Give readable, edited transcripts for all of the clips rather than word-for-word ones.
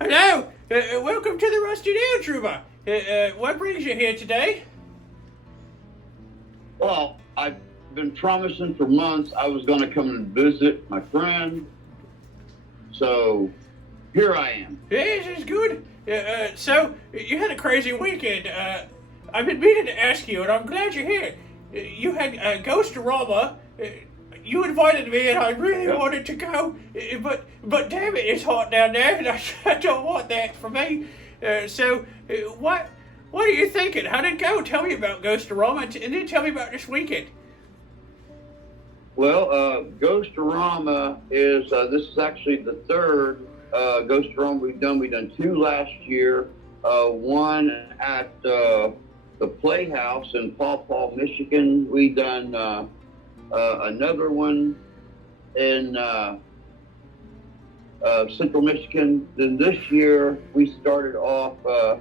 Hello, welcome to the Rusty Nail Trooper. What brings you here today? Well, I've been promising for months I was going to come and visit my friend. So here I am. Yes, it's good. So, you had a crazy weekend. I've been meaning to ask you, and I'm glad you're here. You had Ghost-orama. You invited me, and I really wanted to go, but damn it, it's hot down there, and I don't want that for me. What are you thinking? How did it go? Tell me about Ghost-orama, and then tell me about this weekend. Well, Ghost-orama is, this is actually the third Ghost-orama we've done. We've done two last year, one at the Playhouse in Paw Paw, Michigan. We done another one in Central Michigan. Then this year we started off, oh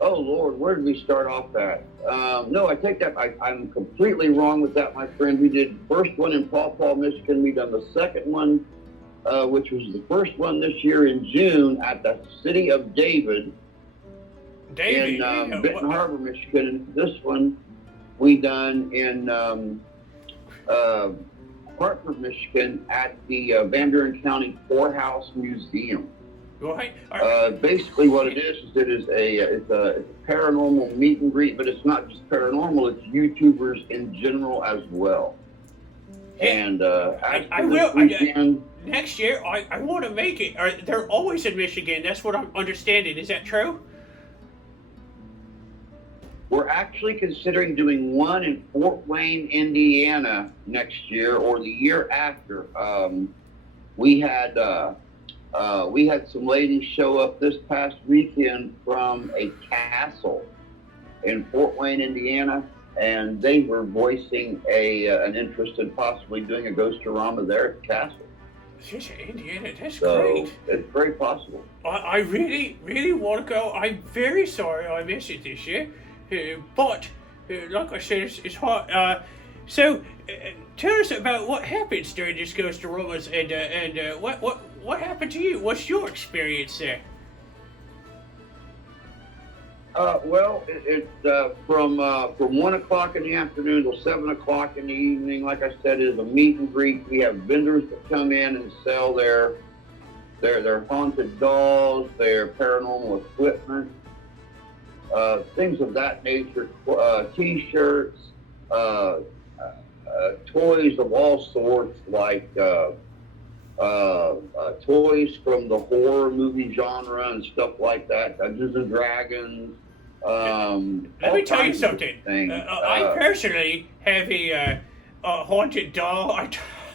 Lord, where did we start off at? No, I take that, I'm completely wrong with that, my friend. We did the first one in Paw Paw, Michigan. We done the second one, which was the first one this year in June at the city of David in Benton Harbor, Michigan. And this one we done in Hartford, Michigan at the Van Buren County Poorhouse Museum. Right. Basically what it is it's a paranormal meet and greet, but it's not just paranormal, it's YouTubers in general as well. And I will. Next year, I want to make it. They're always in Michigan. That's what I'm understanding. Is that true? We're actually considering doing one in Fort Wayne, Indiana next year or the year after. We had some ladies show up this past weekend from a castle in Fort Wayne, Indiana, and they were voicing an interest in possibly doing a Ghost-orama there at the castle. Indiana, that's So great. it's very possible. I really, really want to go. I'm very sorry I missed it this year. But, like I said, it's hot. Tell us about what happens during this Ghost-oramas and what happened to you? What's your experience there? Well, it's from 1 o'clock in the afternoon till 7 o'clock in the evening. Like I said, is a meet and greet. We have vendors that come in and sell their haunted dolls, their paranormal equipment, things of that nature, T-shirts, toys of all sorts, like toys from the horror movie genre and stuff like that, Dungeons and Dragons. Let me tell you something. I personally have a haunted doll.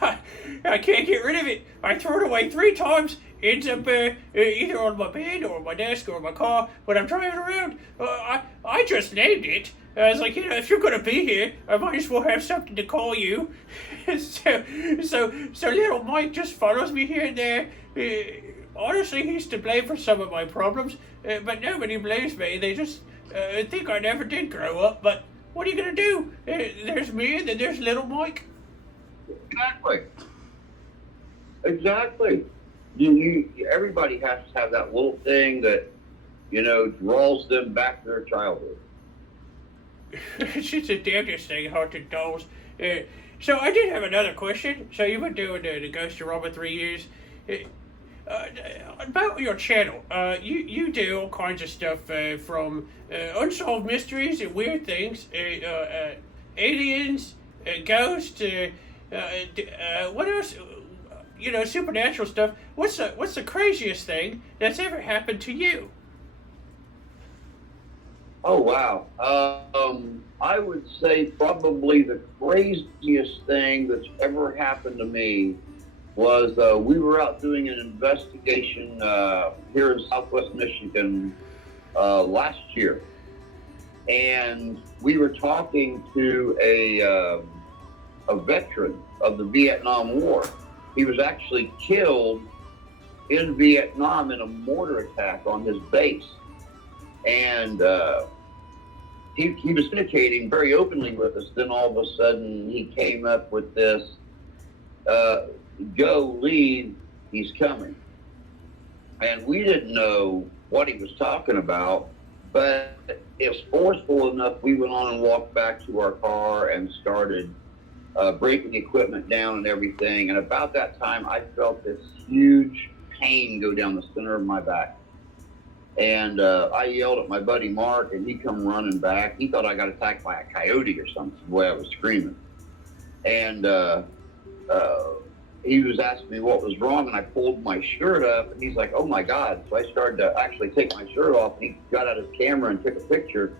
I can't get rid of it. I throw it away 3 times. Ends up either on my bed or my desk or my car when I'm driving around. I just named it. I was like, if you're gonna be here, I might as well have something to call you. so little Mike just follows me here and there. Honestly, he's to blame for some of my problems, but nobody blames me. They just think I never did grow up. But what are you gonna do? There's me, and then there's little Mike. Exactly. Everybody has to have that little thing that, draws them back to their childhood. It's just the damnedest thing, haunted dolls. So I did have another question. So you've been doing the Ghost-orama 3 years. About your channel, you do all kinds of stuff from unsolved mysteries and weird things, aliens, ghosts, what else? Supernatural stuff. What's the craziest thing that's ever happened to you? Oh, wow. I would say probably the craziest thing that's ever happened to me was we were out doing an investigation here in Southwest Michigan last year. And we were talking to a veteran of the Vietnam War. He was actually killed in Vietnam in a mortar attack on his base. And he was communicating very openly with us. Then all of a sudden he came up with this, go, leave, he's coming. and we didn't know what he was talking about, but it was forceful enough. We went on and walked back to our car and started breaking the equipment down and everything. And about that time, I felt this huge pain go down the center of my back. And I yelled at my buddy Mark, and he come running back. He thought I got attacked by a coyote or something, the way I was screaming. And he was asking me what was wrong, and I pulled my shirt up, and he's like, oh my God. So I started to actually take my shirt off, and he got out his camera and took a picture,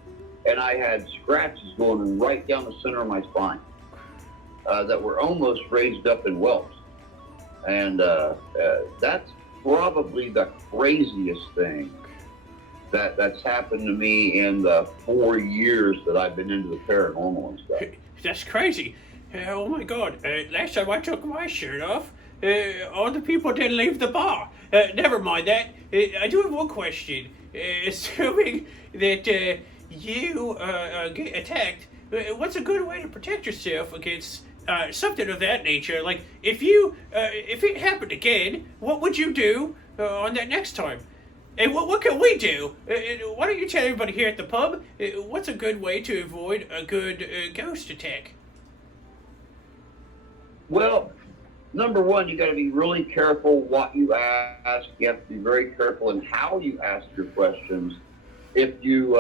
and I had scratches going right down the center of my spine that were almost raised up in whelps. And that's probably the craziest thing that's happened to me in the 4 years that I've been into the paranormal and stuff. That's crazy. Oh my God, last time I took my shirt off, all the people didn't leave the bar. Never mind that. I do have one question. Assuming that you get attacked, what's a good way to protect yourself against something of that nature? Like, if it happened again, what would you do on that next time? And what can we do? Why don't you tell everybody here at the pub, what's a good way to avoid a good ghost attack? Well, number one, you got to be really careful what you ask. You have to be very careful in how you ask your questions. If you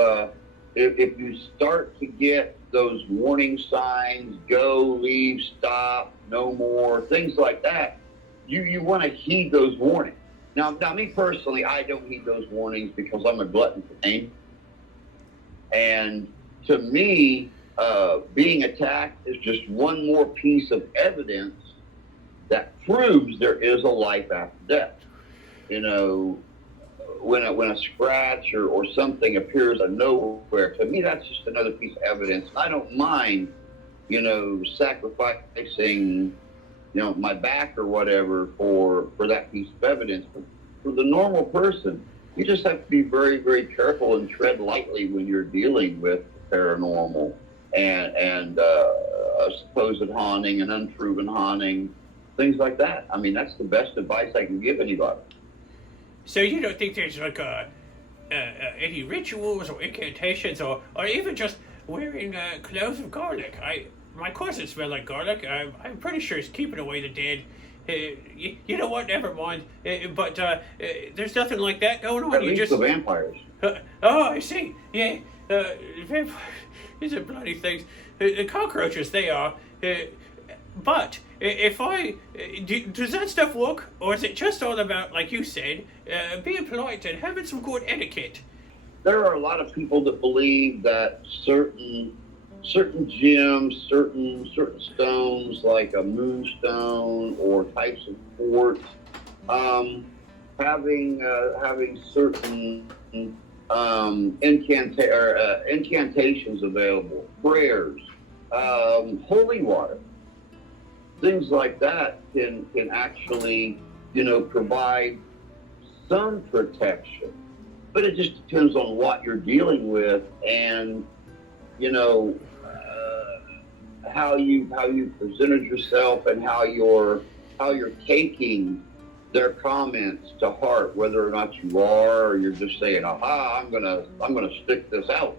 start to get those warning signs, go, leave, stop, no more, things like that, you want to heed those warnings. Now, me personally, I don't heed those warnings because I'm a glutton for pain. And to me, being attacked is just one more piece of evidence that proves there is a life after death. You know, when a scratch or something appears out of nowhere, to me that's just another piece of evidence. I don't mind, sacrificing, my back or whatever for that piece of evidence. But for the normal person, you just have to be very, very careful and tread lightly when you're dealing with paranormal and supposed haunting and unproven haunting, things like that. I mean, that's the best advice I can give anybody. So you don't think there's like any rituals or incantations or even just wearing cloves of garlic? My cousin smell like garlic. I'm pretty sure it's keeping away the dead. You know what? Never mind. But there's nothing like that going on. At least the vampires. Oh, I see. Yeah. Vampires. These are bloody things. Cockroaches, they are. But does that stuff work, or is it just all about, like you said, being polite and having some good etiquette? There are a lot of people that believe that certain gems, certain stones, like a moonstone or types of quartz, having certain incantations available, prayers, holy water, things like that can actually, provide some protection. But it just depends on what you're dealing with and, how you presented yourself and how you're taking their comments to heart, whether or not you are, or you're just saying, aha, I'm gonna stick this out.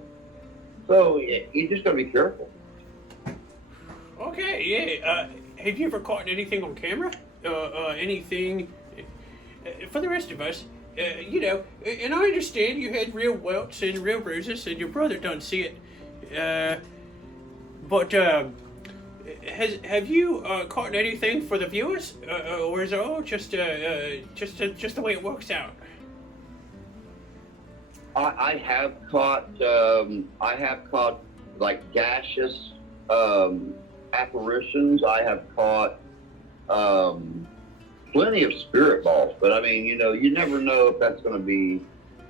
So you just gotta be careful. Okay, yeah. Have you ever caught anything on camera? Anything for the rest of us? And I understand you had real welts and real bruises, and your brother don't see it. But have you caught anything for the viewers, or is it all just the way it works out? I have caught like gaseous apparitions. I have caught plenty of spirit balls, but I mean, you never know if that's going to be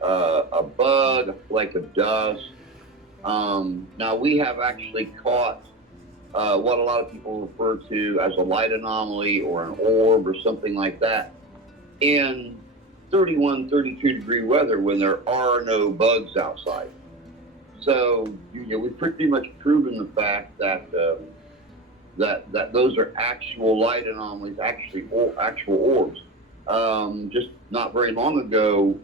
a bug, a flake of dust. Now we have actually caught what a lot of people refer to as a light anomaly or an orb or something like that in 31, 32 degree weather when there are no bugs outside. So we've pretty much proven the fact that that those are actual light anomalies, actual orbs. Just not very long ago,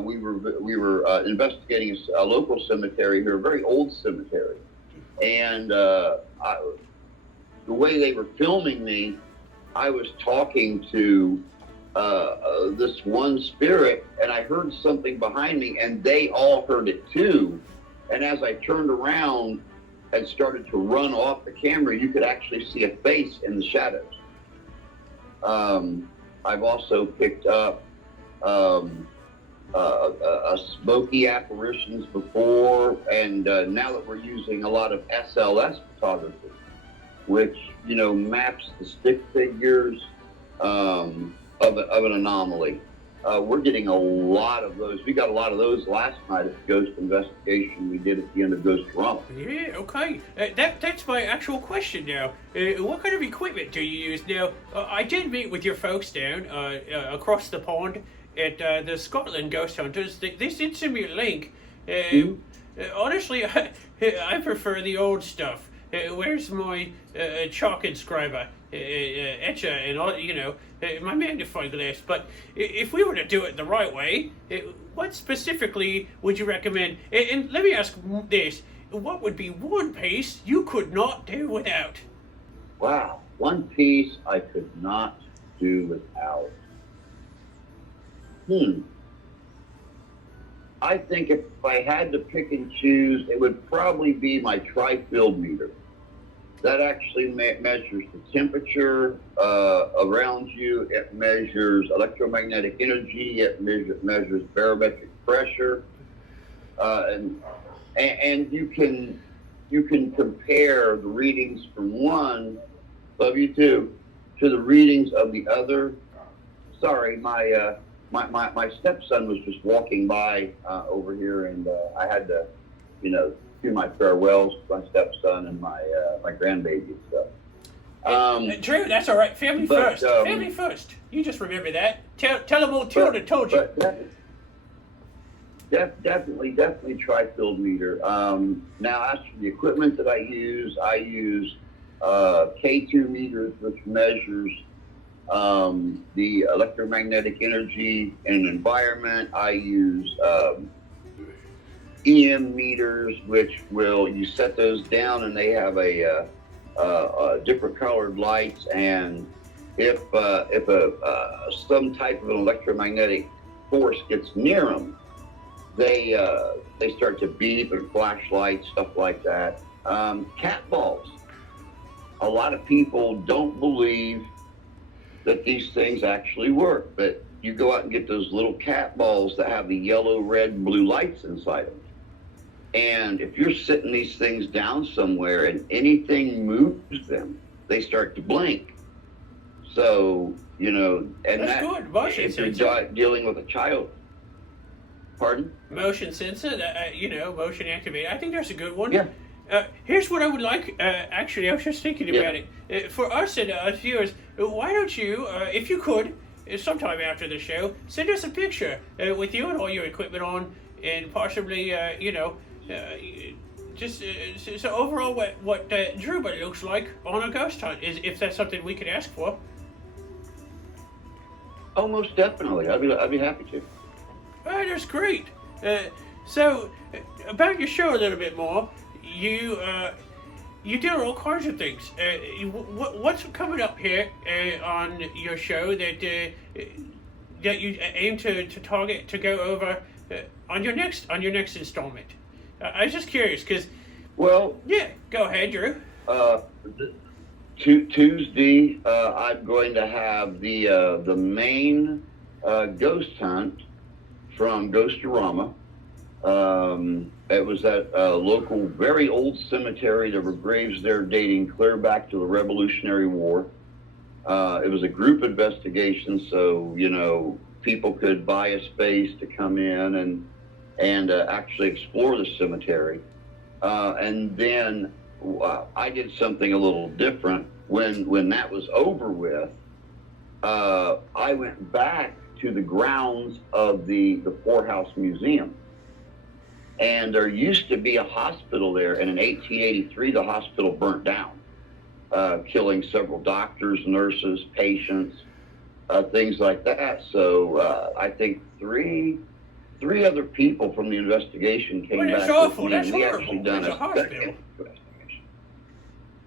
we were investigating a local cemetery here, a very old cemetery, and the way they were filming me, I was talking to this one spirit, and I heard something behind me, and they all heard it too. And as I turned around and started to run off the camera, you could actually see a face in the shadows. I've also picked up smoky apparitions before, and now that we're using a lot of SLS photography, which, you know, maps the stick figures of an anomaly. We're getting a lot of those. We got a lot of those last night at the ghost investigation we did at the end of Ghost-rama. Yeah, okay. That's my actual question now. What kind of equipment do you use now? I did meet with your folks down across the pond at the Scotland Ghost Hunters. They did send me a link. Honestly, I prefer the old stuff. Where's my chalk inscriber, etcher, and all, you know, my magnifying glass? But if we were to do it the right way, what specifically would you recommend? And let me ask this: what would be one piece you could not do without? Wow, one piece I could not do without. I think if I had to pick and choose, it would probably be my tri-field meter. That actually measures the temperature around you. It measures electromagnetic energy. It measures barometric pressure, and you can compare the readings from one, love you too, to the readings of the other. Sorry, my stepson was just walking by over here, and I had to, you know, do my farewells to my stepson and my grandbaby and stuff. Drew, that's all right. Family first. Family first. You just remember that. Tell them old Tilda told you. Definitely tri-field meter. Now, as for the equipment that I use K2 meters, which measures the electromagnetic energy in an environment. I use EM meters, which you set those down, and they have a different colored lights. And if some type of an electromagnetic force gets near them, they start to beep and flash lights, stuff like that. Cat balls. A lot of people don't believe that these things actually work, but you go out and get those little cat balls that have the yellow, red, and blue lights inside them. And if you're sitting these things down somewhere and anything moves them, they start to blink. So, you know, and that's good. Motion if sensor. you're dealing with a child. Pardon? Motion sensor, you know, motion activated. I think that's a good one. Yeah. Here's what I would like, actually, I was just thinking about it. For us and us viewers, why don't you, if you could, sometime after the show, send us a picture with you and all your equipment on, and possibly, you know, just so overall what Drew looks like on a ghost hunt, if that's something we could ask for. Oh, most definitely. I'd be happy to. That's great. So, about your show a little bit more. You do all kinds of things. What's coming up here on your show that you aim to target to go over on your next installment? I was just curious because. Well. Yeah, go ahead, Drew. Tuesday, I'm going to have the main ghost hunt from Ghost-rama. It was at a local, very old cemetery. There were graves there dating clear back to the Revolutionary War. It was a group investigation, so, you know, people could buy a space to come in and actually explore the cemetery. And then I did something a little different. When that was over with, I went back to the grounds of the Poorhouse Museum. And there used to be a hospital there, and in 1883, the hospital burnt down, killing several doctors, nurses, patients. things like that. So I think three other people from the investigation came back. That's awful. With me, That's and we horrible. actually done That's a hospital. second investigation.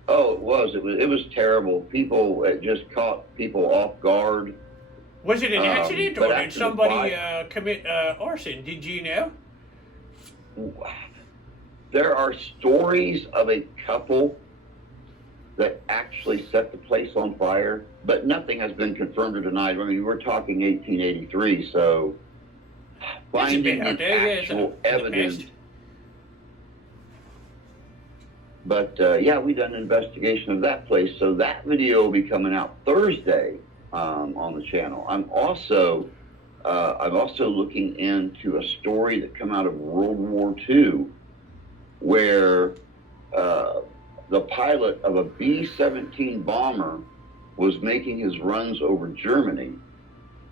Oh, it was terrible. People, it just caught people off guard. Was it an accident, or did somebody commit arson? Did you know? There are stories of a couple that actually set the place on fire, but nothing has been confirmed or denied. I mean, we're talking 1883, so finding the actual evidence. But yeah, we done an investigation of that place, so that video will be coming out Thursday on the channel. I'm also looking into a story that came out of World War II, where the pilot of a B-17 bomber was making his runs over Germany,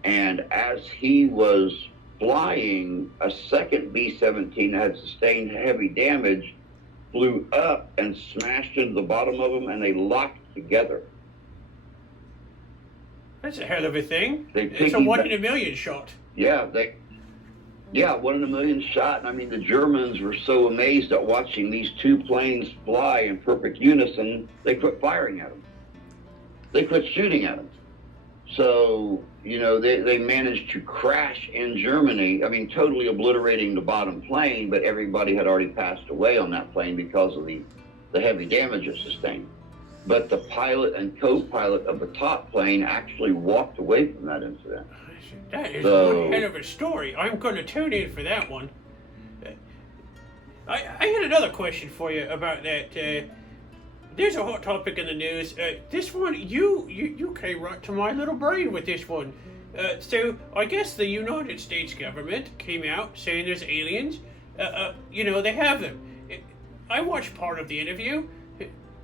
and as he was flying, a second B-17 that had sustained heavy damage flew up and smashed into the bottom of them, and they locked together. That's a hell of a thing. It's a 1 in a million shot. Yeah, 1 in a million shot. And I mean, the Germans were so amazed at watching these two planes fly in perfect unison, they quit firing at them. They quit shooting at them. So, you know, they managed to crash in Germany. I mean, totally obliterating the bottom plane, but everybody had already passed away on that plane because of the heavy damage it sustained. But the pilot and co-pilot of the top plane actually walked away from that incident. That is one hell of a story. I'm going to tune in for that one. I had another question for you about that. There's a hot topic in the news. This one, you came right to my little brain with this one. So I guess the United States government came out saying there's aliens. You know, they have them. I watched part of the interview,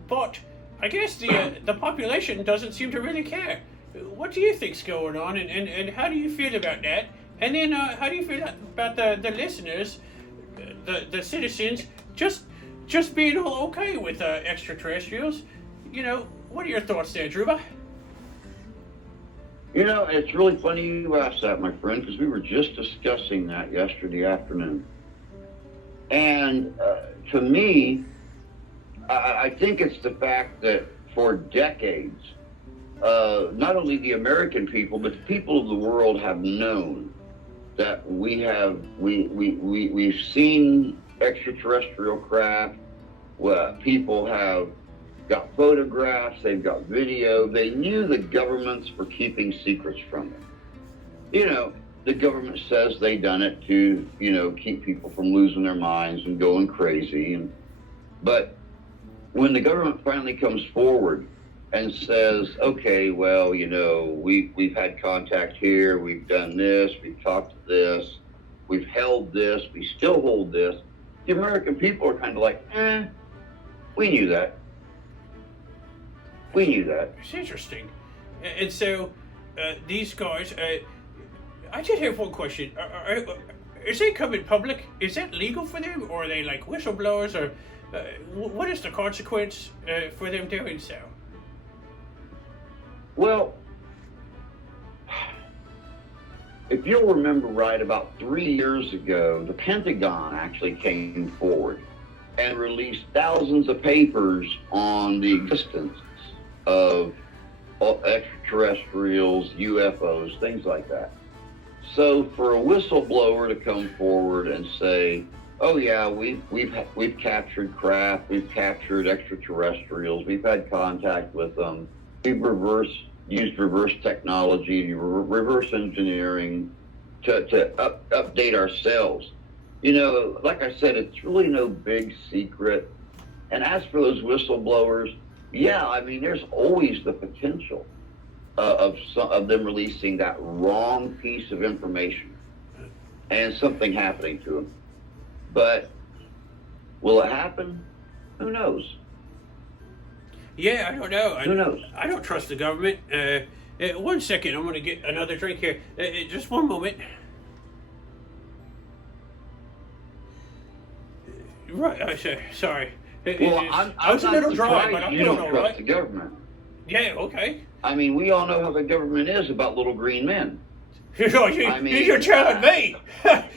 but I guess the population doesn't seem to really care. What do you think's going on, and how do you feel about that? And then how do you feel about the listeners, the citizens, just being all okay with extraterrestrials? You know, what are your thoughts there, Druba? You know, it's really funny you asked that, my friend, because we were just discussing that yesterday afternoon. And to me, I think it's the fact that for decades, not only the American people, but the people of the world have known that we've seen extraterrestrial craft. People have got photographs, they've got video. They knew the governments were keeping secrets from them. You know, the government says they done it to, you know, keep people from losing their minds and going crazy. But when the government finally comes forward and says, okay, well, you know, we've had contact here, we've done this, we've talked to this, we've held this, we still hold this, the American people are kind of like, we knew that. We knew that. It's interesting. And so, these guys, I did have one question. Is they come in public? Is that legal for them? Or are they like whistleblowers? Or what is the consequence for them doing so? Well, if you'll remember right, about 3 years ago, the Pentagon actually came forward and released thousands of papers on the existence of extraterrestrials, UFOs, things like that. So for a whistleblower to come forward and say, oh yeah, we've captured craft, we've captured extraterrestrials, we've had contact with them, we've used reverse technology, reverse engineering to update ourselves. You know, like I said, it's really no big secret. And as for those whistleblowers, yeah, I mean, there's always the potential of them releasing that wrong piece of information and something happening to them. But will it happen? Who knows? Yeah, I don't know. Who knows? I don't trust the government. 1 second, I'm going to get another drink here. Just one moment. Right, sorry. Well, I was a little dry, but I'm doing all right. The government. Yeah, okay. I mean, we all know how the government is about little green men. You're telling me.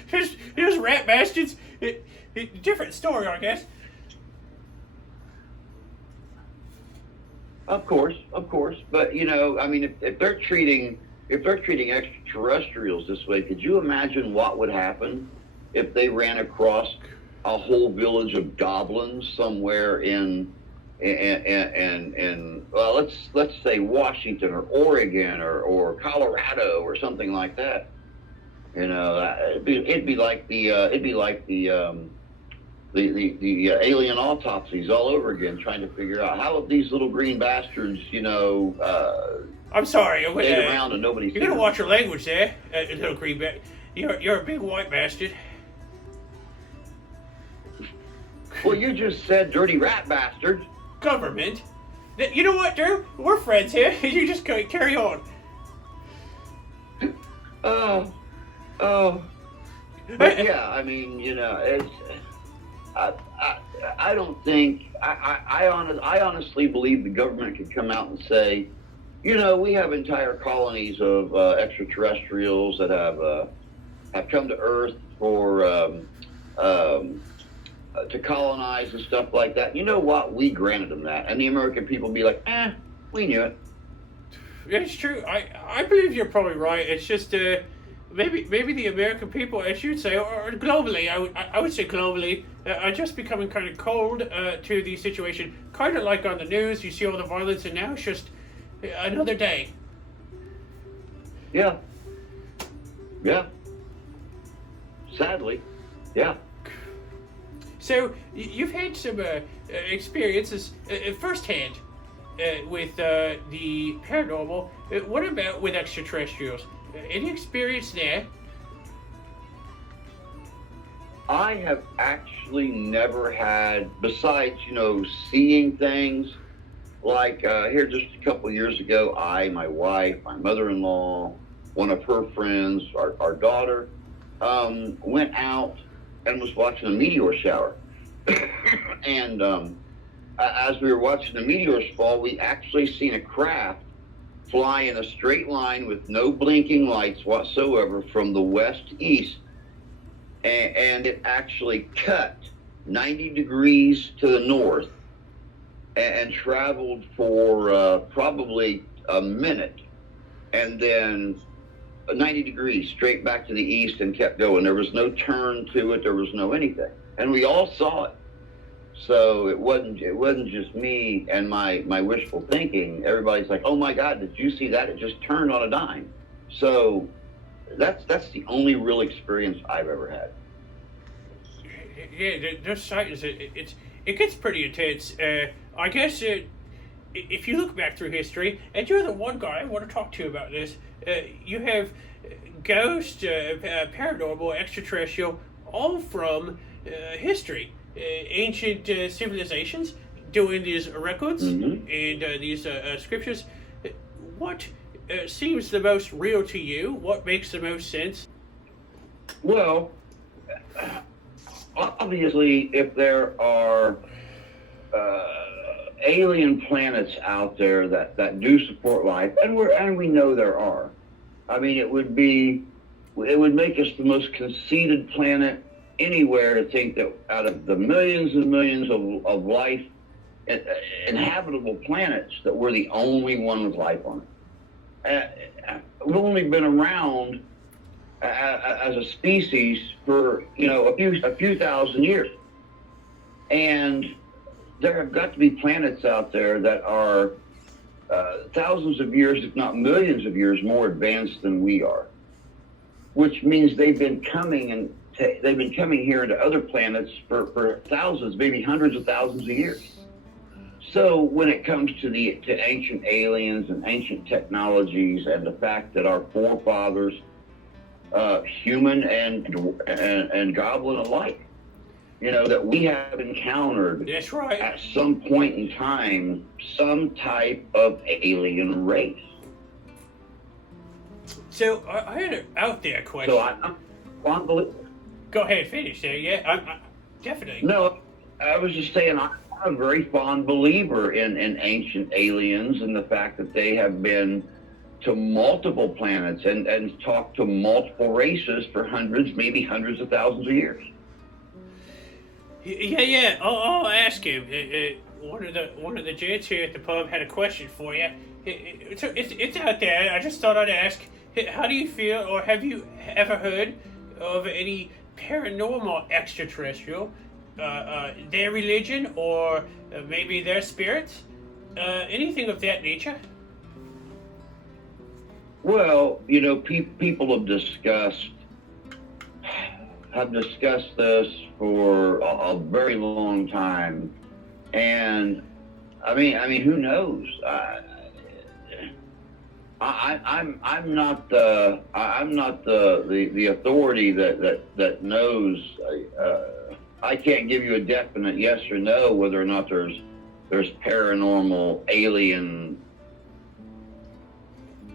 Here's rat bastards. Different story, I guess. Of course. But, you know, I mean, if they're treating extraterrestrials this way, could you imagine what would happen if they ran across a whole village of goblins somewhere in well, let's say Washington or Oregon or Colorado or something like that? You know, it'd be like the alien autopsies all over again, trying to figure out how have these little green bastards, you know, I'm sorry, stayed around and nobody's. You gotta watch your language there, little green bastard. You're a big white bastard. Well, you just said dirty rat bastard. Government. You know what, Drew? We're friends here. You just carry on. Oh. But yeah, I mean, you know, it's. I don't think I honestly believe the government could come out and say, you know, we have entire colonies of extraterrestrials that have come to Earth for to colonize and stuff like that. You know what? We granted them that, and the American people be like, we knew it. It's true. I believe you're probably right. It's just maybe the American people, I should say, or globally, I would say globally, are just becoming kind of cold to the situation. Kind of like on the news, you see all the violence, and now it's just another day. Yeah. Sadly, yeah. So you've had some experiences firsthand with the paranormal. What about with extraterrestrials? Any experience there? I have actually never had, besides, you know, seeing things, like here just a couple of years ago, my wife, my mother-in-law, one of her friends, our daughter, went out and was watching a meteor shower. And as we were watching the meteors fall, we actually seen a craft fly in a straight line with no blinking lights whatsoever from the west to east, and it actually cut 90 degrees to the north and traveled for probably a minute, and then 90 degrees straight back to the east and kept going. There was no turn to it. There was no anything, and we all saw it. So it wasn't just me and my wishful thinking. Everybody's like, "Oh my God, did you see that? It just turned on a dime." So that's the only real experience I've ever had. Yeah, those sightings, it gets pretty intense. I guess if you look back through history, and you're the one guy I want to talk to about this, you have ghost, paranormal, extraterrestrial, all from history. Ancient civilizations doing these records and these scriptures. What seems the most real to you? What makes the most sense? Well, obviously, if there are alien planets out there that do support life, and we know there are. I mean, it would make us the most conceited planet anywhere to think that out of the millions and millions of life, inhabitable planets, that we're the only one with life on it. We've only been around as a species for, you know, a few thousand years, and there have got to be planets out there that are thousands of years, if not millions of years, more advanced than we are, which means they've been coming here into other planets for thousands, maybe hundreds of thousands of years. So when it comes to ancient aliens and ancient technologies, and the fact that our forefathers, human and goblin alike, you know, that we have encountered, that's right, at some point in time, some type of alien race. So I had an out there question. So I'm Go ahead, finish there. Yeah, I definitely. No, I was just saying, I'm a very fond believer in ancient aliens and the fact that they have been to multiple planets and talked to multiple races for hundreds, maybe hundreds of thousands of years. Yeah. I'll ask him. One of the gents here at the pub had a question for you. It's out there. I just thought I'd ask. How do you feel, or have you ever heard of any paranormal extraterrestrial? Their religion, or maybe their spirits? Anything of that nature? Well, you know, people have discussed this for a very long time, and I mean, who knows? I'm not the authority that knows. I can't give you a definite yes or no whether or not there's paranormal alien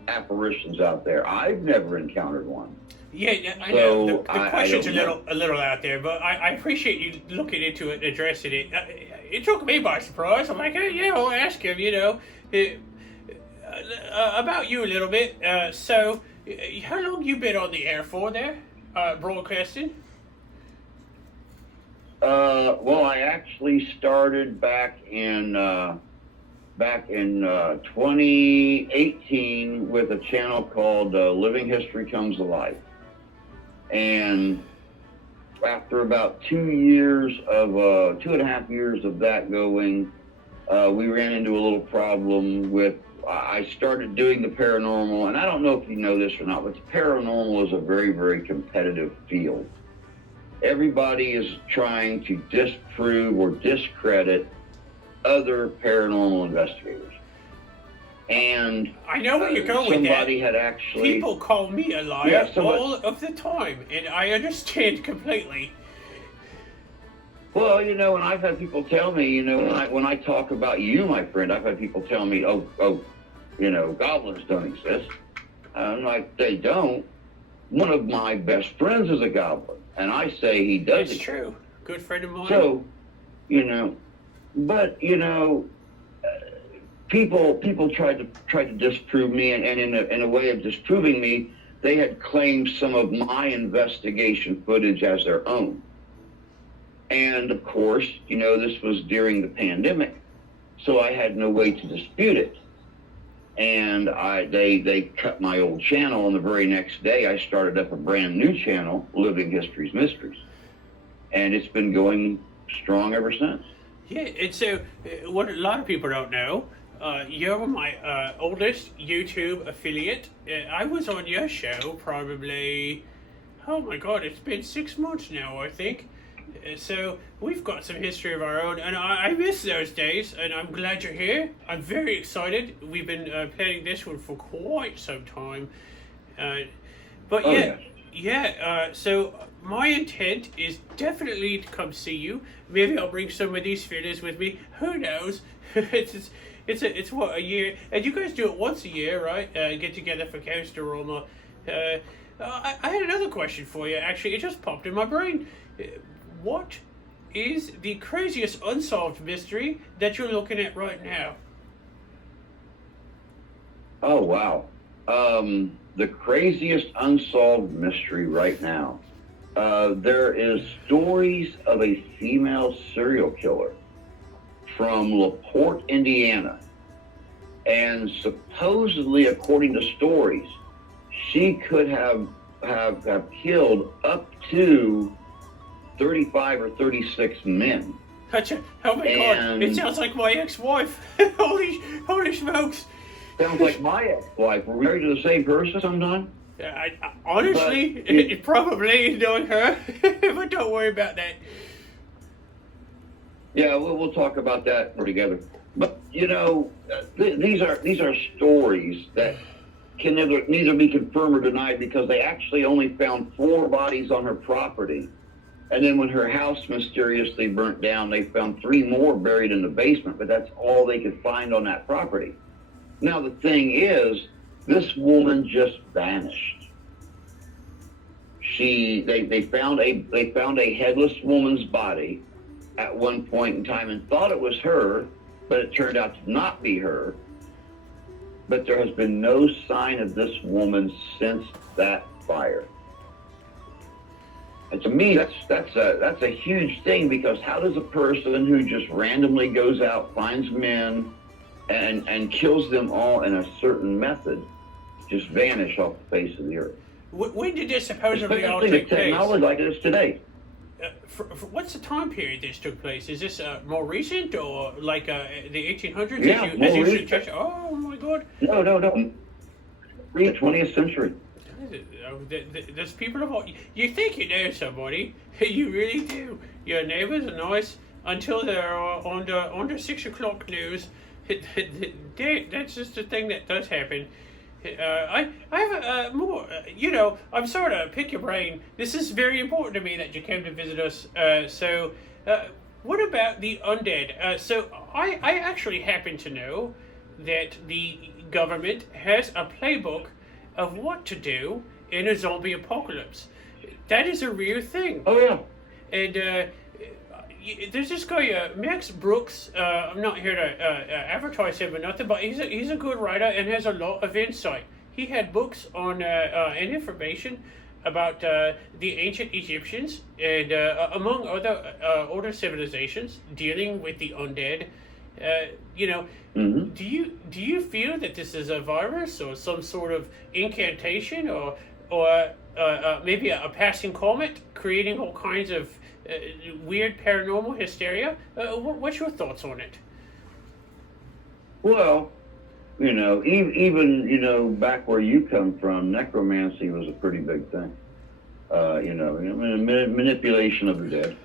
apparitions out there. I've never encountered one. Yeah, I know. The question's a little out there, but I appreciate you looking into it and addressing it. It took me by surprise. I'm like, yeah, I'll ask him, about you a little bit. So, how long you been on the air for there, broadcasting? Well, I actually started back in 2018 with a channel called Living History Comes Alive. And after about 2.5 years of that going, we ran into a little problem with, I started doing the paranormal, and I don't know if you know this or not, but the paranormal is a very, very competitive field. Everybody is trying to disprove or discredit other paranormal investigators. And I know where you're going with that. Somebody had actually... People call me a liar all of the time, and I understand completely. Well, and I've had people tell me, when I talk about you, my friend, I've had people tell me, goblins don't exist. I'm like, they don't. One of my best friends is a goblin, and I say he does. That's true. Good friend of mine. So, people tried to disprove me, and in a way of disproving me, they had claimed some of my investigation footage as their own. And of course, this was during the pandemic, so I had no way to dispute it. And they cut my old channel, and the very next day I started up a brand new channel, Living History's Mysteries. And it's been going strong ever since. Yeah, and so what a lot of people don't know, you're my oldest YouTube affiliate. I was on your show probably, oh my God, it's been 6 months now, I think. So we've got some history of our own, and I miss those days, and I'm glad you're here. I'm very excited. We've been planning this one for quite some time. So my intent is definitely to come see you. Maybe I'll bring some of these feelers with me. Who knows? It's what, a year? And you guys do it once a year, right? Get together for Paranormal. I had another question for you. Actually, it just popped in my brain. What is the craziest unsolved mystery that you're looking at right now? Oh, wow. The craziest unsolved mystery right now. There is stories of a female serial killer from LaPorte, Indiana. And supposedly, according to stories, she could have killed up to 35 or 36 men. Oh my God, it sounds like my ex-wife. Holy smokes. Sounds like my ex-wife. We're married to the same person sometime? Honestly, it probably knowing her, but don't worry about that. Yeah, we'll talk about that together. But, these are stories that can neither be confirmed or denied, because they actually only found 4 bodies on her property. And then when her house mysteriously burnt down, they found 3 more buried in the basement, but that's all they could find on that property. Now, the thing is, this woman just vanished. They found a headless woman's body, at one point in time and thought it was her, but it turned out to not be her. But there has been no sign of this woman since that fire. And to me, that's a huge thing, because how does a person who just randomly goes out, finds men, and kills them all in a certain method just vanish off the face of the earth? When did this supposedly all Especially take the technology place? like it is today. What's the time period this took place? Is this more recent, or like the 1800s? Yeah, more recent. Suggest? Oh my God! No. 20th century. There's people of all. You think you know somebody, you really do. Your neighbors are nice until they're on the 6 o'clock news. That's just the thing that does happen. I have more. I'm sorry to pick your brain. This is very important to me that you came to visit us. What about the undead? So I actually happen to know that the government has a playbook of what to do in a zombie apocalypse. That is a real thing. Oh yeah. And there's this guy, Max Brooks. I'm not here to advertise him or nothing, but he's a good writer and has a lot of insight. He had books on and information about the ancient Egyptians and among other older civilizations dealing with the undead. Mm-hmm. Do you feel that this is a virus or some sort of incantation or maybe a passing comet creating all kinds of weird paranormal hysteria? What's your thoughts on it? Well, even back where you come from, necromancy was a pretty big thing. Manipulation of the dead.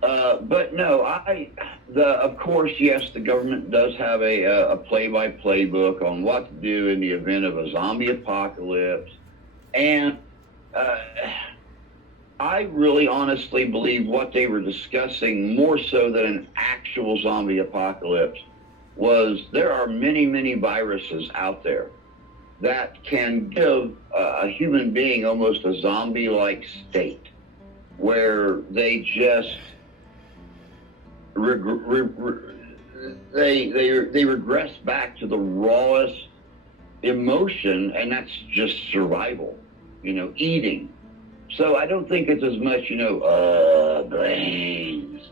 But no, of course, yes, the government does have a play-by-play book on what to do in the event of a zombie apocalypse, and I really honestly believe what they were discussing, more so than an actual zombie apocalypse, was there are many, many viruses out there that can give a human being almost a zombie-like state, where they just they regress back to the rawest emotion, and that's just survival, eating. So I don't think it's as much, brains.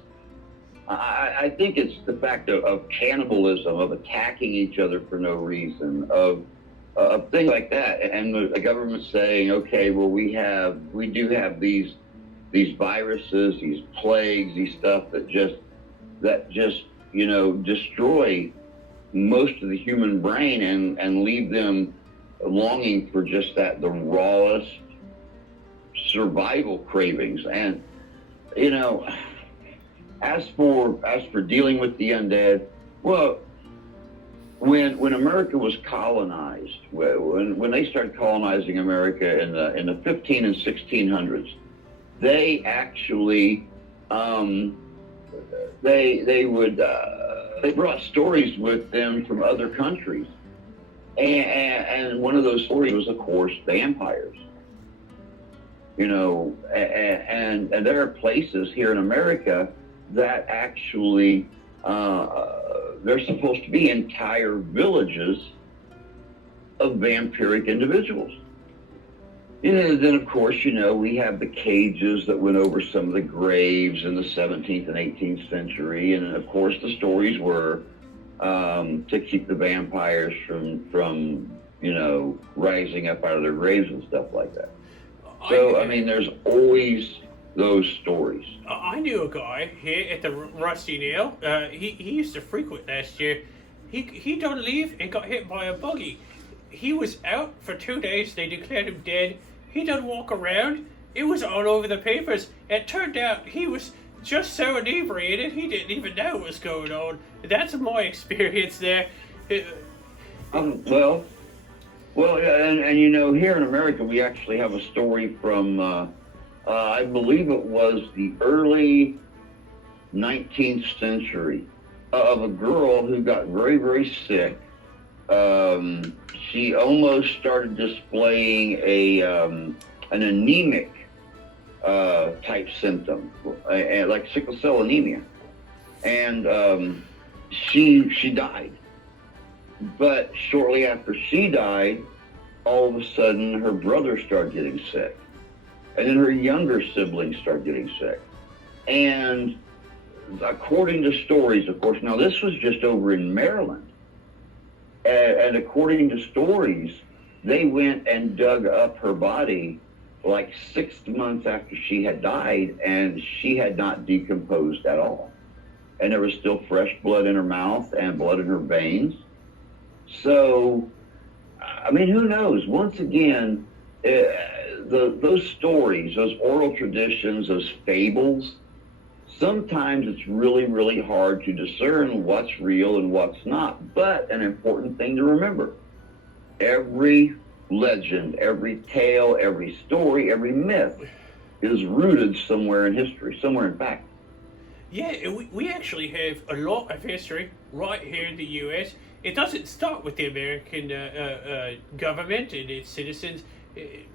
I think it's the fact of cannibalism, of attacking each other for no reason, of things like that. And the government saying, okay, well, we do have these viruses, these plagues, these stuff that just destroy most of the human brain and leave them longing for just the rawest survival cravings. And as for dealing with the undead, well, when America was colonized, when they started colonizing America in the 15 and 1600s, they actually they brought stories with them from other countries, and one of those stories was, of course, vampires. And there are places here in America that actually there's supposed to be entire villages of vampiric individuals. Then, of course, we have the cages that went over some of the graves in the 17th and 18th century. And, of course, the stories were to keep the vampires from rising up out of their graves and stuff like that. So, I mean, there's always those stories. I knew a guy here at the Rusty Nail. He used to frequent last year. He done leave and got hit by a buggy. He was out for 2 days. They declared him dead. He done walk around. It was all over the papers. It turned out he was just so inebriated he didn't even know what was going on. That's my experience there. Well, and here in America, we actually have a story from, I believe it was the early 19th century, of a girl who got very, very sick. She almost started displaying an anemic type symptom, like sickle cell anemia. and she died. But shortly after she died, all of a sudden her brother started getting sick, and then her younger siblings started getting sick. And according to stories, of course, now this was just over in Maryland, and according to stories, they went and dug up her body like 6 months after she had died, and she had not decomposed at all. And there was still fresh blood in her mouth and blood in her veins. So, I mean, who knows? Once again, those stories, those oral traditions, those fables, sometimes it's really, really hard to discern what's real and what's not. But an important thing to remember, every legend, every tale, every story, every myth is rooted somewhere in history, somewhere in fact. Yeah, we actually have a lot of history right here in the U.S. It doesn't start with the American government and its citizens.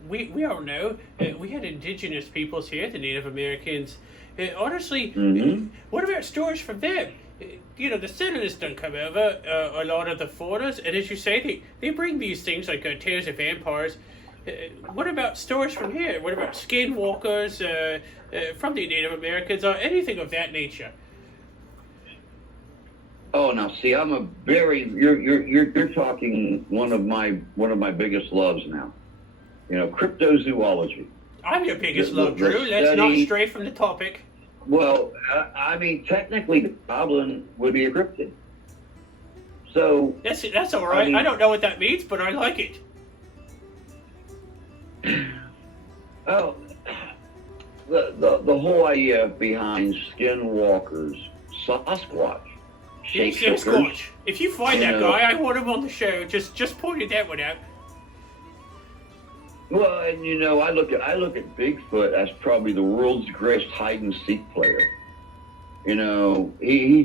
We all know we had indigenous peoples here, the Native Americans. Honestly, what about stories from them? You know, the settlers don't come over, a lot of the foreigners, and as you say, they bring these things like tales of vampires. What about stories from here? What about skinwalkers from the Native Americans or anything of that nature? Oh, now see, I'm a very you're talking one of my biggest loves now. You know, cryptozoology. I'm your biggest love, Drew. Let's not stray from the topic. Well, I mean, technically, the goblin would be a cryptid. So that's all right. I don't know what that means, but I like it. Oh, the whole idea behind skinwalkers, Sasquatch, Sasquatch. If you find that guy, I want him on the show. Just pointed that one out. Well, and you know, I look at Bigfoot as probably the world's greatest hide and seek player. You know, he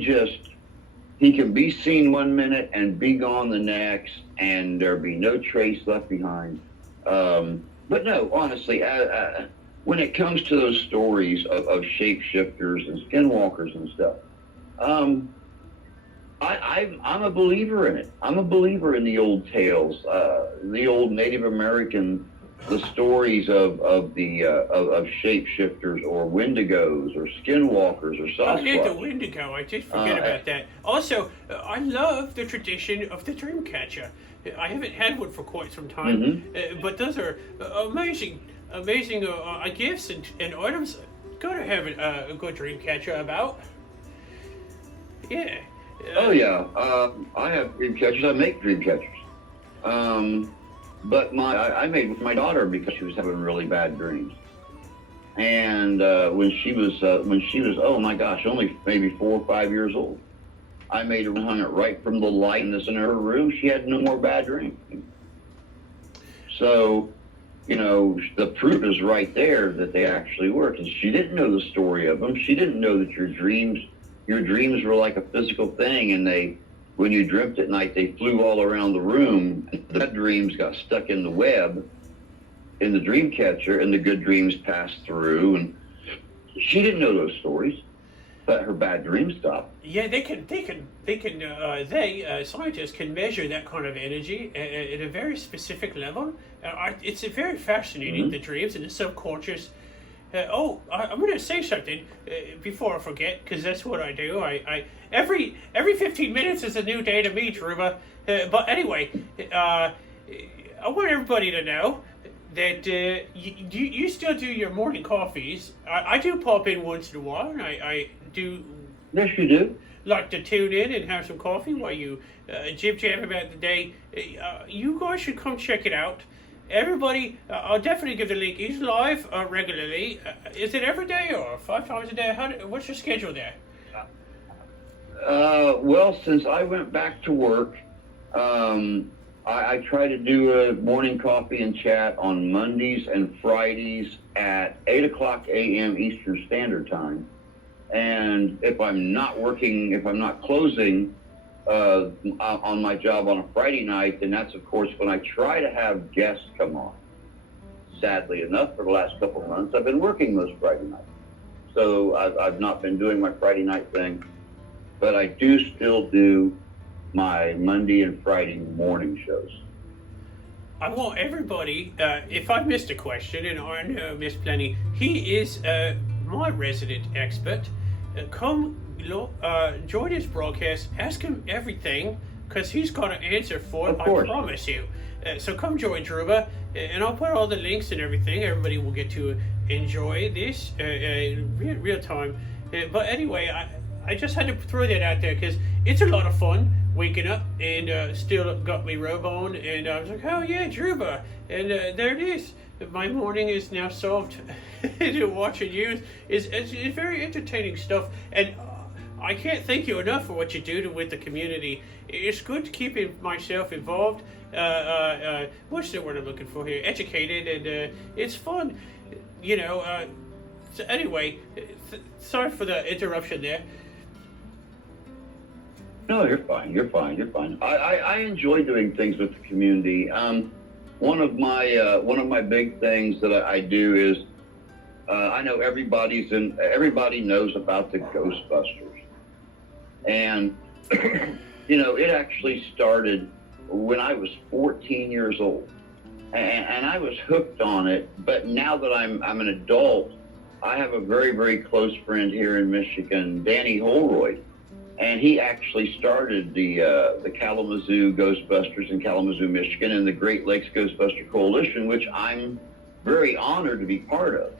can be seen one minute and be gone the next, and there be no trace left behind. But no, honestly, when it comes to those stories of shapeshifters and skinwalkers and stuff, I'm a believer in it. I'm a believer in the old tales, the old Native American, the stories of shapeshifters or wendigos or skinwalkers or Sasquatch. I did the wendigo. I did forget about that. Also, I love the tradition of the dream catcher. I haven't had one for quite some time, but those are amazing gifts and items. Gotta have a good dream catcher about. Yeah. Oh yeah, I have dream catchers. I make dream catchers. But I made with my daughter because she was having really bad dreams. And when she was oh my gosh, only maybe 4 or 5 years old, I made her hung it right from the light in her room. She had no more bad dreams. So, you know, the proof is right there that they actually work. And she didn't know the story of them. She didn't know that your dreams were like a physical thing, and when you dreamt at night, they flew all around the room. The bad dreams got stuck in the web in the dream catcher, and the good dreams passed through. And she didn't know those stories, but her bad dreams stopped. Yeah, scientists can measure that kind of energy at a very specific level. It's very fascinating, the dreams and the subconscious. I'm going to say something before I forget, because that's what I do. Every 15 minutes is a new day to me, Truba. But anyway, I want everybody to know that you still do your morning coffees. I do pop in once in a while, and I do. Yes, you do. Like to tune in and have some coffee while you jib-jab about the day. You guys should come check it out. Everybody, I'll definitely give the link. He's live regularly. Is it every day or 5 times a day? What's your schedule there? Well, since I went back to work, I try to do a morning coffee and chat on Mondays and Fridays at 8 o'clock a.m. Eastern Standard Time. And if I'm not closing on my job on a Friday night, then that's, of course, when I try to have guests come on. Sadly enough, for the last couple of months, I've been working those Friday nights. So I've not been doing my Friday night thing. but I do still do my Monday and Friday morning shows. I want everybody, if I missed a question, and I know I missed plenty, he is my resident expert. Come join his broadcast, ask him everything, because he's got an answer for it, I promise you. So come join Druba, and I'll put all the links and everything. Everybody will get to enjoy this in real time. But anyway, I just had to throw that out there because it's a lot of fun waking up and still got my robe on, and I was like, oh yeah, Druba, and there it is. My morning is now solved. Watching you is very entertaining stuff, and I can't thank you enough for what you do with the community. It's good to keep myself involved. What's the word I'm looking for here? Educated, and it's fun. So anyway, sorry for the interruption there. No, you're fine. I enjoy doing things with the community. One of my big things that I do is I know everybody knows about the Ghostbusters, and it actually started when I was 14 years old, and I was hooked on it. But now that I'm an adult, I have a very, very close friend here in Michigan, Danny Holroyd. And he actually started the Kalamazoo Ghostbusters in Kalamazoo, Michigan, and the Great Lakes Ghostbuster Coalition, which I'm very honored to be part of.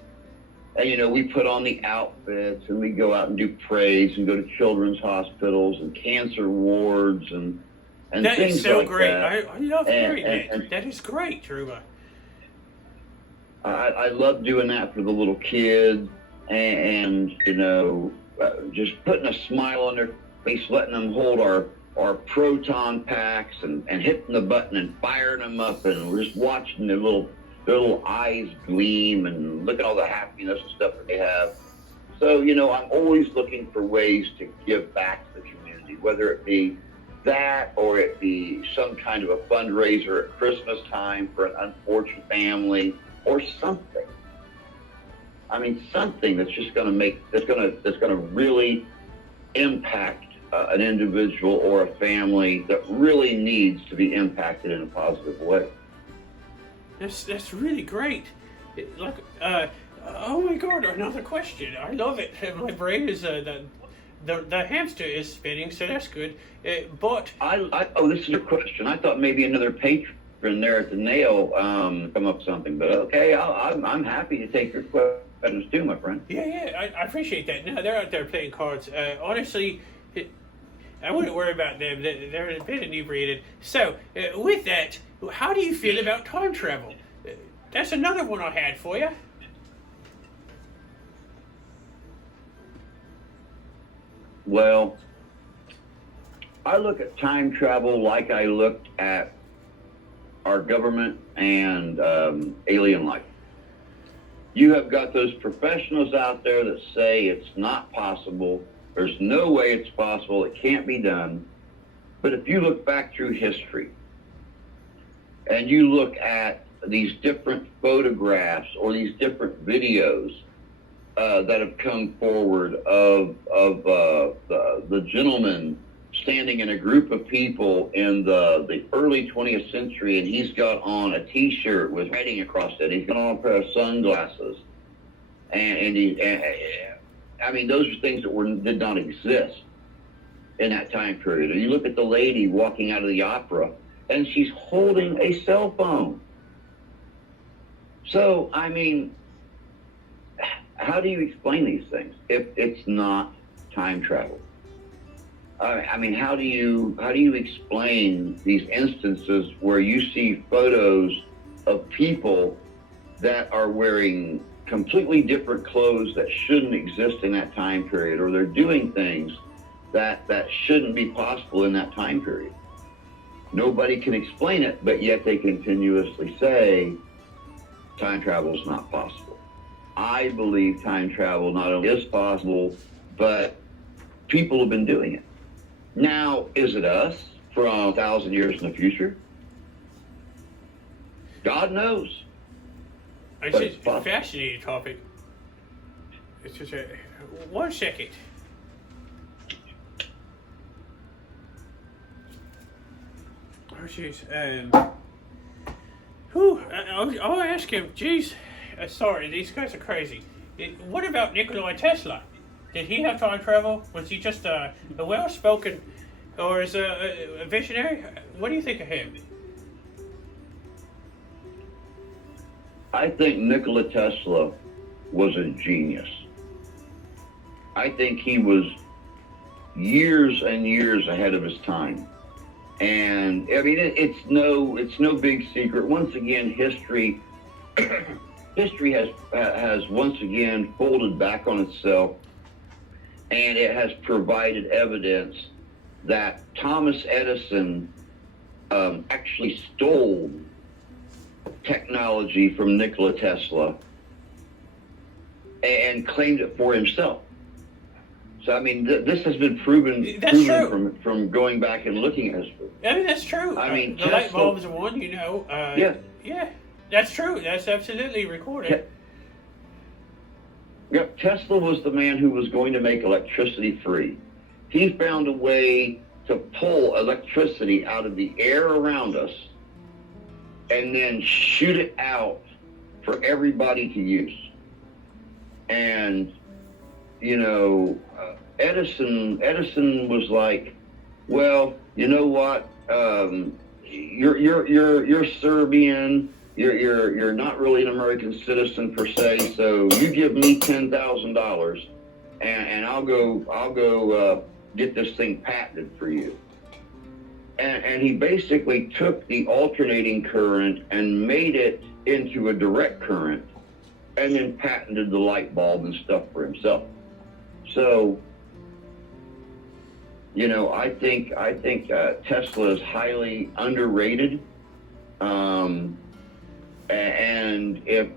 And, we put on the outfits, and we go out and do praise and go to children's hospitals and cancer wards and that things is so like great. that. I love hearing that. That is great, Druba. I love doing that for the little kids and just putting a smile on their face, letting them hold our proton packs and hitting the button and firing them up, and we're just watching their little eyes gleam and look at all the happiness and stuff that they have. So, I'm always looking for ways to give back to the community, whether it be that or it be some kind of a fundraiser at Christmas time for an unfortunate family or something. I mean, something that's just going to really impact an individual or a family that really needs to be impacted in a positive way. That's really great. Oh my God, another question. I love it. My brain is the hamster is spinning, so that's good. But this is a question. I thought maybe another patron there at the nail come up with something, but okay, I'm happy to take your questions too, my friend. Yeah, I appreciate that. No, they're out there playing cards. Honestly, I wouldn't worry about them. They're a bit inebriated. So, with that, how do you feel about time travel? That's another one I had for you. Well, I look at time travel like I looked at our government and alien life. You have got those professionals out there that say it's not possible. There's no way it's possible. It can't be done. But if you look back through history and you look at these different photographs or these different videos that have come forward of the gentleman standing in a group of people in the early 20th century, and he's got on a T-shirt with writing across it. He's got on a pair of sunglasses, I mean, those are things that did not exist in that time period. And you look at the lady walking out of the opera, and she's holding a cell phone. So, I mean, how do you explain these things if it's not time travel? I mean, how do you explain these instances where you see photos of people that are wearing completely different clothes that shouldn't exist in that time period, or they're doing things that shouldn't be possible in that time period? Nobody can explain it, but yet they continuously say time travel is not possible. I believe time travel not only is possible, but people have been doing it. Now, is it us from 1,000 years in the future? God knows. It's a fascinating topic. It's just 1 second. jeez. I'll ask him. Jeez, sorry, these guys are crazy. What about Nikola Tesla? Did he have time travel? Was he just a well-spoken, or is a visionary? What do you think of him? I think Nikola Tesla was a genius. I think he was years and years ahead of his time. And I mean, it's no big secret. Once again, history has once again folded back on itself, and it has provided evidence that Thomas Edison actually stole technology from Nikola Tesla and claimed it for himself. So I mean, this has been proven from going back and looking at history. I mean, that's true. I mean, the light bulbs are one, Yeah, that's true. That's absolutely recorded. Yep, Tesla was the man who was going to make electricity free. He found a way to pull electricity out of the air around us and then shoot it out for everybody to use. And Edison was like, well, you know what? You're Serbian. You're not really an American citizen per se. So you give me $10,000, and I'll go get this thing patented for you. And he basically took the alternating current and made it into a direct current, and then patented the light bulb and stuff for himself. So, I think Tesla is highly underrated. And if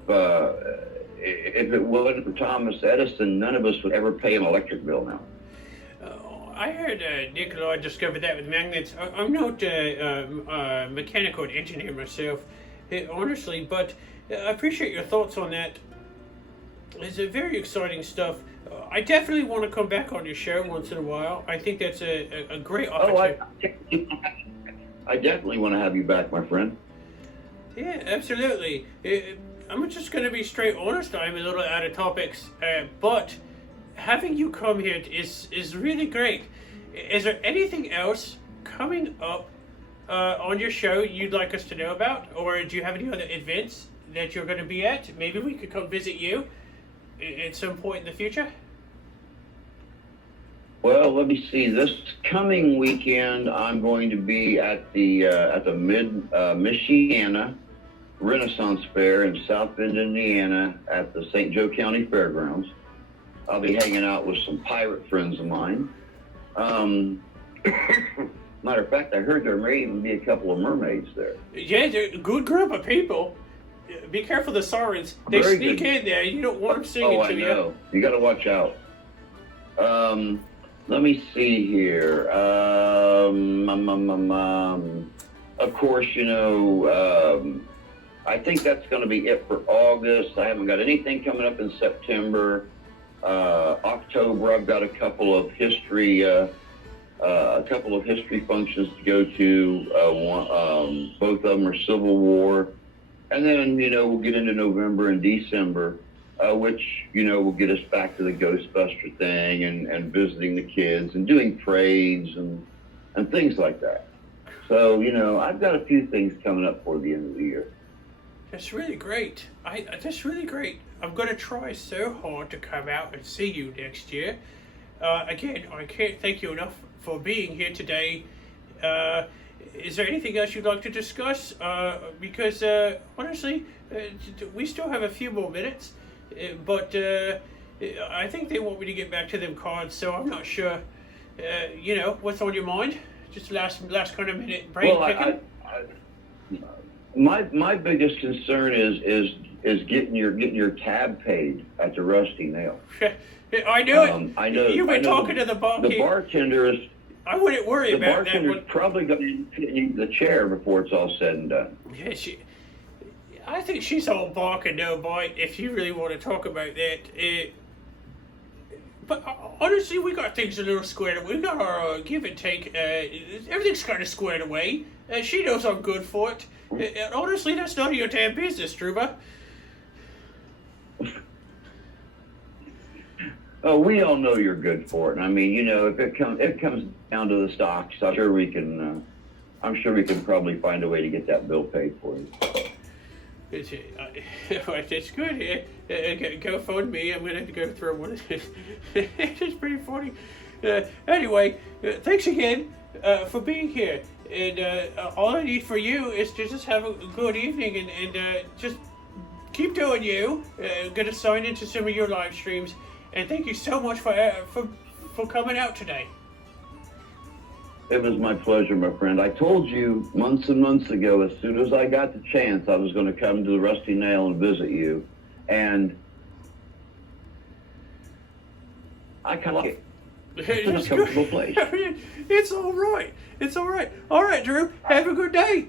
it wasn't for Thomas Edison, none of us would ever pay an electric bill now. I heard Nikola discovered that with magnets. I'm not a mechanical engineer myself, honestly, but I appreciate your thoughts on that. It's very exciting stuff. I definitely want to come back on your show once in a while. I think that's a great opportunity. I definitely want to have you back, my friend. Yeah, absolutely. I'm just going to be straight honest. I'm a little out of topics, but having you come here is really great. Is there anything else coming up on your show you'd like us to know about? Or do you have any other events that you're going to be at? Maybe we could come visit you at some point in the future? Well, let me see. This coming weekend, I'm going to be at the Mid-Michiana Renaissance Fair in South Bend, Indiana, at the St. Joe County Fairgrounds. I'll be hanging out with some pirate friends of mine. Matter of fact, I heard there may even be a couple of mermaids there. Yeah, they're a good group of people. Be careful the sirens. They Very sneak good. in there. You don't want them singing to you. Oh, I know. You got to watch out. Let me see here. Of course, I think that's going to be it for August. I haven't got anything coming up in September. October, I've got a couple of history functions to go to. Both of them are Civil War, and then we'll get into November and December, which will get us back to the Ghostbuster thing and visiting the kids and doing parades and things like that. So I've got a few things coming up for the end of the year. That's really great. That's really great. I'm going to try so hard to come out and see you next year. Again, I can't thank you enough for being here today. Is there anything else you'd like to discuss? Because honestly, we still have a few more minutes, but I think they want me to get back to them cards, so I'm not sure. What's on your mind? Just last kind of minute brain picking. My biggest concern is getting your tab paid at the Rusty Nail. I knew it. I know. You've been talking to the barkeep. The bartender is. I wouldn't worry about that. The bartender's probably going to fit you the chair before it's all said and done. Yeah, I think she's all bark and no bite. If you really want to talk about that, But honestly, we got things a little squared away. We got our give and take. Everything's kind of squared away. She knows I'm good for it. Honestly, that's none of your damn business, Truba. Oh, we all know you're good for it. I mean, you know, if it comes down to the stocks, I'm sure we can probably find a way to get that bill paid for you. It's good. Go phone me. I'm gonna have to go through one. It's pretty funny. Anyway, thanks again for being here. And all I need for you is to just have a good evening and just keep doing you. I'm gonna sign into some of your live streams. And thank you so much for coming out today. It was my pleasure, my friend. I told you months and months ago, as soon as I got the chance, I was going to come to the Rusty Nail and visit you. And I kind of like it. It's a comfortable place. It's all right. It's all right. All right, Drew. Have a good day.